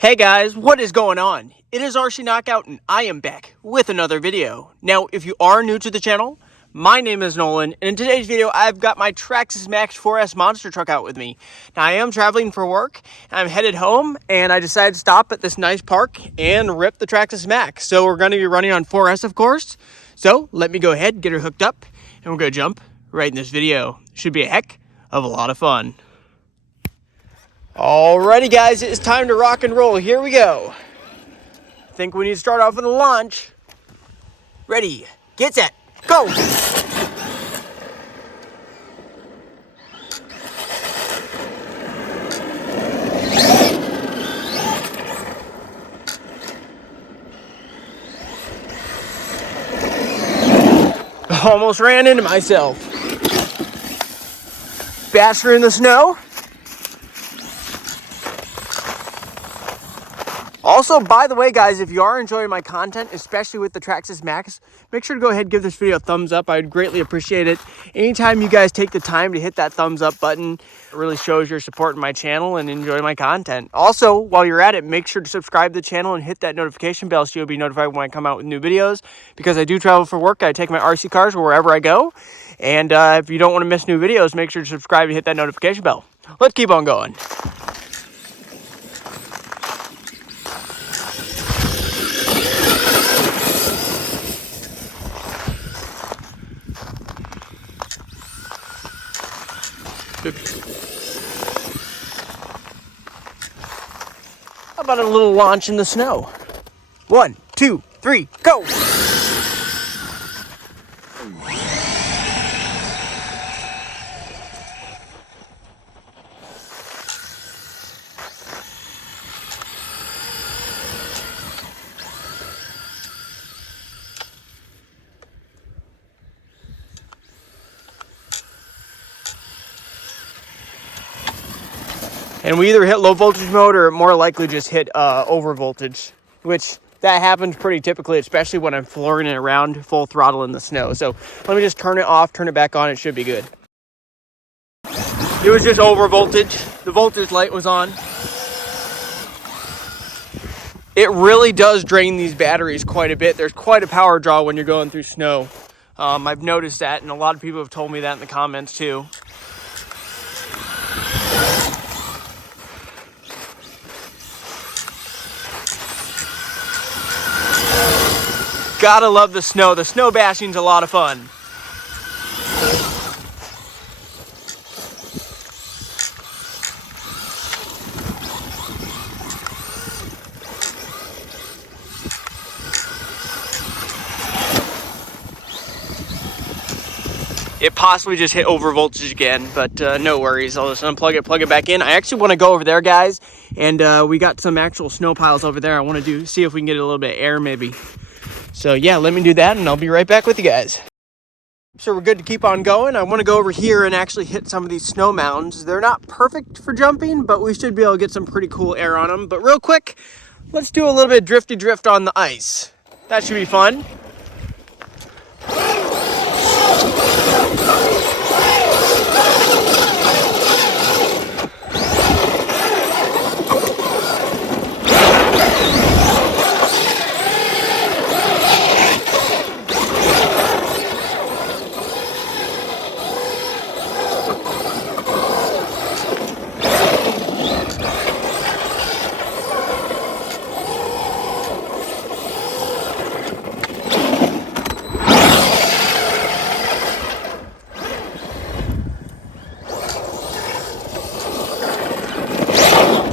Hey guys, what is going on? It is RC Knockout and I am back with another video. Now, if you are new to the channel, my name is Nolan, and in today's video, I've got my Traxxas Maxx 4S monster truck out with me. Now, I am traveling for work, and I'm headed home, and I decided to stop at this nice park and rip the Traxxas Maxx. So we're going to be running on 4S, of course. So let me go ahead, get her hooked up, and we're going to jump right in this video. Should be a heck of a lot of fun. Alrighty guys, it's time to rock and roll. Here we go. I think we need to start off with a launch. Ready, get set, go! Almost ran into myself. Bashed her in the snow. Also, by the way, guys, if you are enjoying my content, especially with the Traxxas Maxx, make sure to go ahead and give this video a thumbs up. I'd greatly appreciate it. Anytime you guys take the time to hit that thumbs up button, it really shows you're supporting my channel and enjoying my content. Also, while you're at it, make sure to subscribe to the channel and hit that notification bell so you'll be notified when I come out with new videos. Because I do travel for work, I take my RC cars wherever I go. And if you don't want to miss new videos, make sure to subscribe and hit that notification bell. Let's keep on going. How about a little launch in the snow? 1, 2, 3, go! And we either hit low voltage mode or more likely just hit over voltage, which that happens pretty typically, especially when I'm flooring it around full throttle in the snow. So let me just turn it off, turn it back on. It should be good. It was just over voltage. The voltage light was on. It really does drain these batteries quite a bit. There's quite a power draw when you're going through snow. I've noticed that, and a lot of people have told me that in the comments too. Gotta love the snow. The snow bashing's a lot of fun. It possibly just hit over voltage again, but no worries. I'll just unplug it, plug it back in. I actually want to go over there, guys, and we got some actual snow piles over there. I want to see if we can get a little bit of air maybe. So yeah, let me do that and I'll be right back with you guys. So we're good to keep on going. I want to go over here and actually hit some of these snow mounds. They're not perfect for jumping, but we should be able to get some pretty cool air on them. But real quick, let's do a little bit of drifty drift on the ice. That should be fun.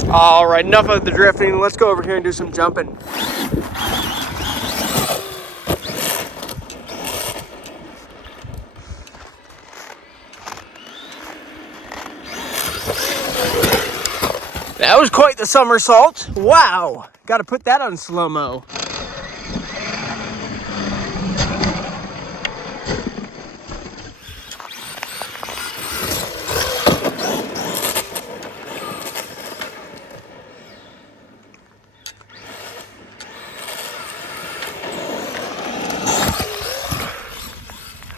All right, enough of the drifting. Let's go over here and do some jumping. That was quite the somersault. Wow, got to put that on slow-mo.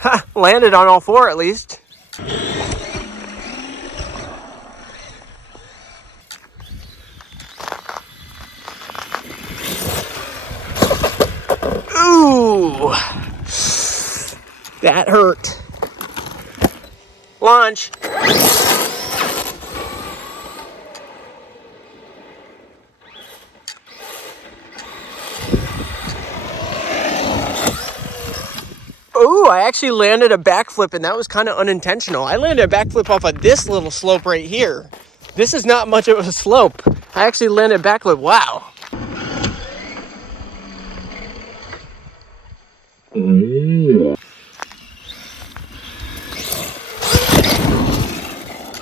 Ha, landed on all four at least. That hurt. Launch. Oh, I actually landed a backflip, and that was kind of unintentional. I landed a backflip off of this little slope right here. This is not much of a slope. I actually landed a backflip. Wow.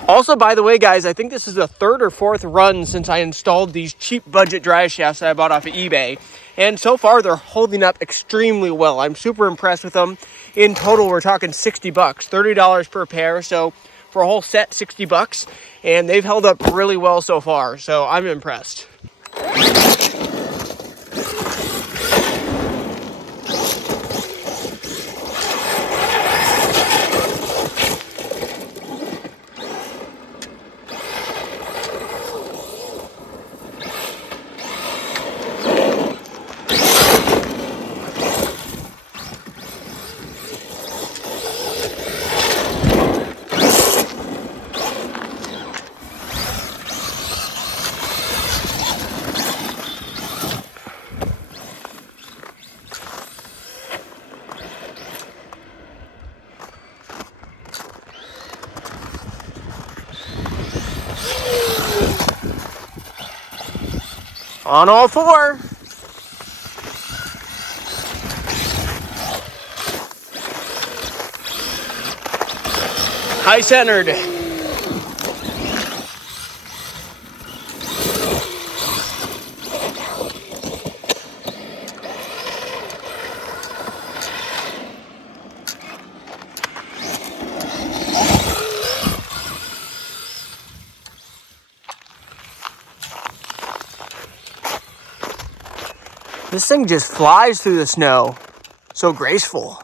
Also, by the way, guys, I think this is the third or fourth run since I installed these cheap budget drive shafts that I bought off of eBay. And so far, they're holding up extremely well. I'm super impressed with them. In total, we're talking 60 bucks, $30 per pair. So for a whole set, 60 bucks. And they've held up really well so far. So I'm impressed. On all four. High centered. This thing just flies through the snow. So graceful.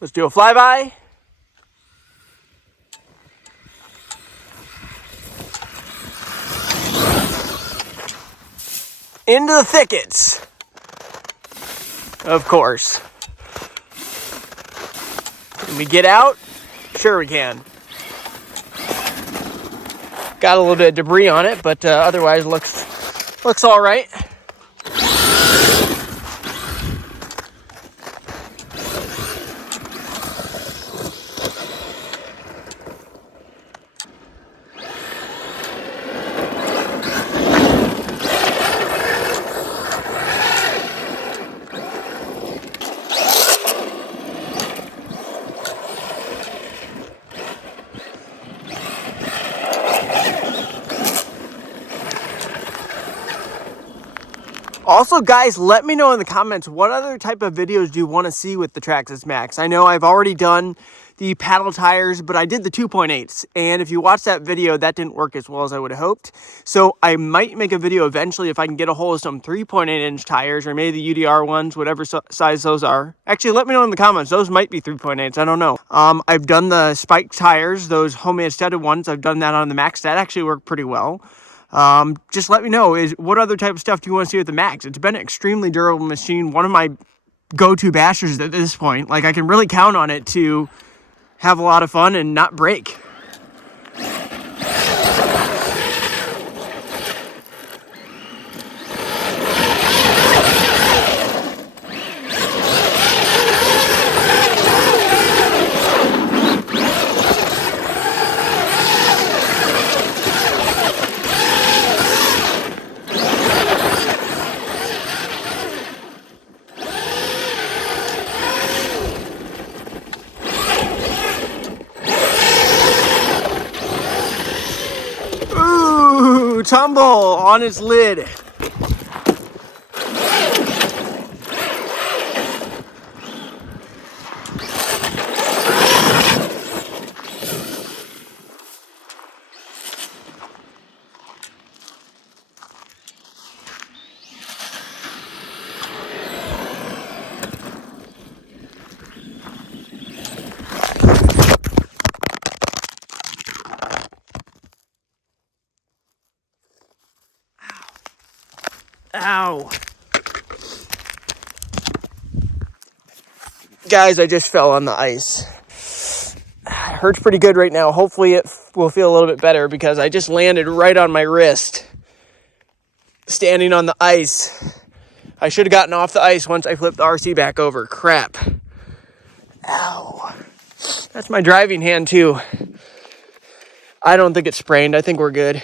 Let's do a flyby. Into the thickets. Of course. Can we get out? Sure we can. Got a little bit of debris on it, but otherwise looks all right. Also, guys, let me know in the comments, what other type of videos do you want to see with the Traxxas Maxx? I know I've already done the paddle tires, but I did the 2.8s. And if you watch that video, that didn't work as well as I would have hoped. So I might make a video eventually if I can get a hold of some 3.8-inch tires, or maybe the UDR ones, whatever size those are. Actually, let me know in the comments. Those might be 3.8s. I don't know. I've done the spike tires, those homemade studded ones. I've done that on the Maxx. That actually worked pretty well. Just let me know, what other type of stuff do you want to see with the Maxx? It's been an extremely durable machine. One of my go-to bashers at this point. Like, I can really count on it to have a lot of fun and not break. Tumble on its lid. Ow. Guys, I just fell on the ice. It hurts pretty good right now. Hopefully it will feel a little bit better because I just landed right on my wrist. Standing on the ice. I should have gotten off the ice once I flipped the RC back over. Crap. Ow. That's my driving hand too. I don't think it's sprained. I think we're good.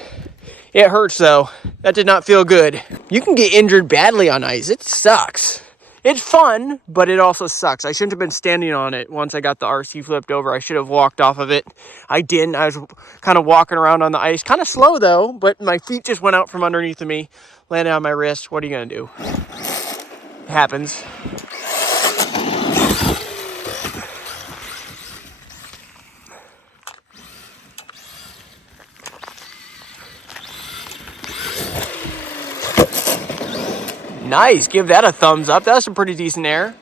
It hurts though. That did not feel good. You can get injured badly on ice. It sucks. It's fun, but it also sucks. I shouldn't have been standing on it once I got the RC flipped over. I should have walked off of it. I didn't. I was kind of walking around on the ice. Kind of slow though, but my feet just went out from underneath of me. Landed on my wrist. What are you going to do? It happens. Nice. Give that a thumbs up. That was some pretty decent air.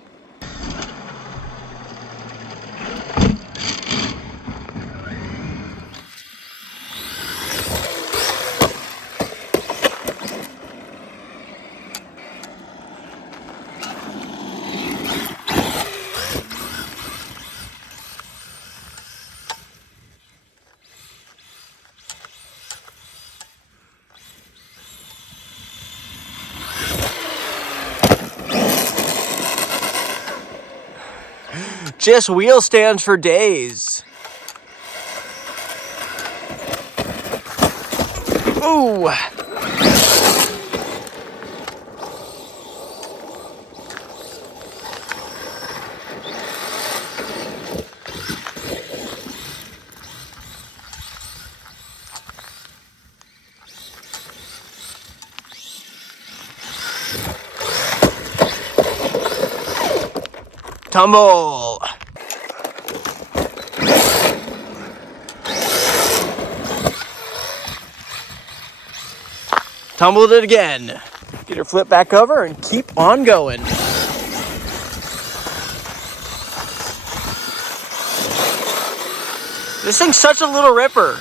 Just wheel stands for days. Ooh. Tumble. Tumbled it again. Get her flip back over and keep on going. This thing's such a little ripper.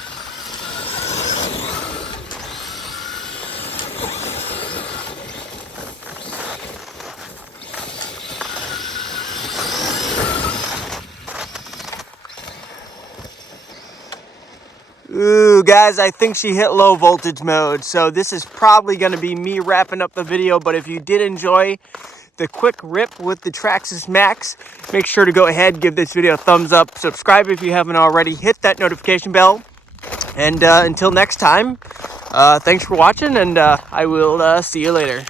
Ooh, guys, I think she hit low voltage mode. So this is probably going to be me wrapping up the video. But if you did enjoy the quick rip with the Traxxas Maxx, make sure to go ahead, give this video a thumbs up. Subscribe if you haven't already. Hit that notification bell. And until next time, thanks for watching, and I will see you later.